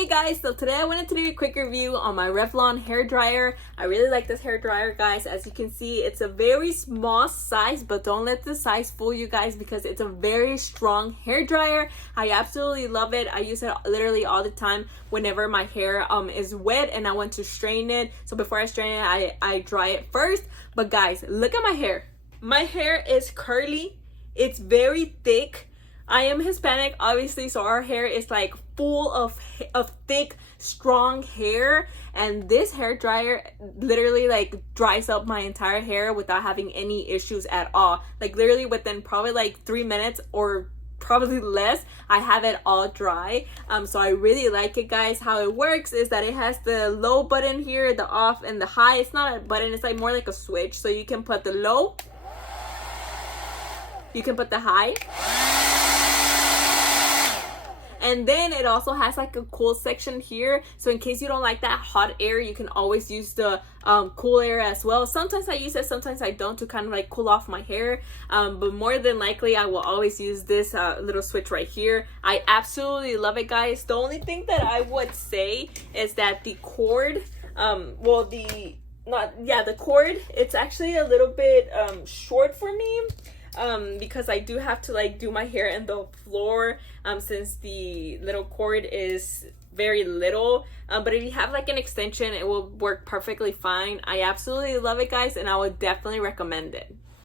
Hey guys, so today I wanted to do a quick review on my Revlon hair dryer. I really like this hair dryer, guys. As you can see, it's a very small size, but don't let the size fool you guys because it's a very strong hair dryer. I absolutely love it. I use it literally all the time whenever my hair is wet and I want to strain it. So before I strain it, I dry it first. But guys, look at my hair. My hair is curly. It's very thick. I am Hispanic, obviously, so our hair is like full of thick, strong hair, and this hair dryer literally like dries up my entire hair without having any issues at all. Like literally within probably like 3 minutes or probably less, I have it all dry. So I really like it, guys. How it works is that it has the low button here, the off, and the high. It's not a button, it's like more like a switch. So you can put the low, you can put the high, and then it also has like a cool section here, so in case you don't like that hot air, you can always use the cool air as well. Sometimes I use it, sometimes I don't, to kind of like cool off my hair, but more than likely I will always use this little switch right here. I absolutely love it, guys. The only thing that I would say is that the cord, the cord, it's actually a little bit short for me. Because I do have to like do my hair in the floor since the little cord is very little, but if you have like an extension, it will work perfectly fine. I absolutely love it, guys, and I would definitely recommend it.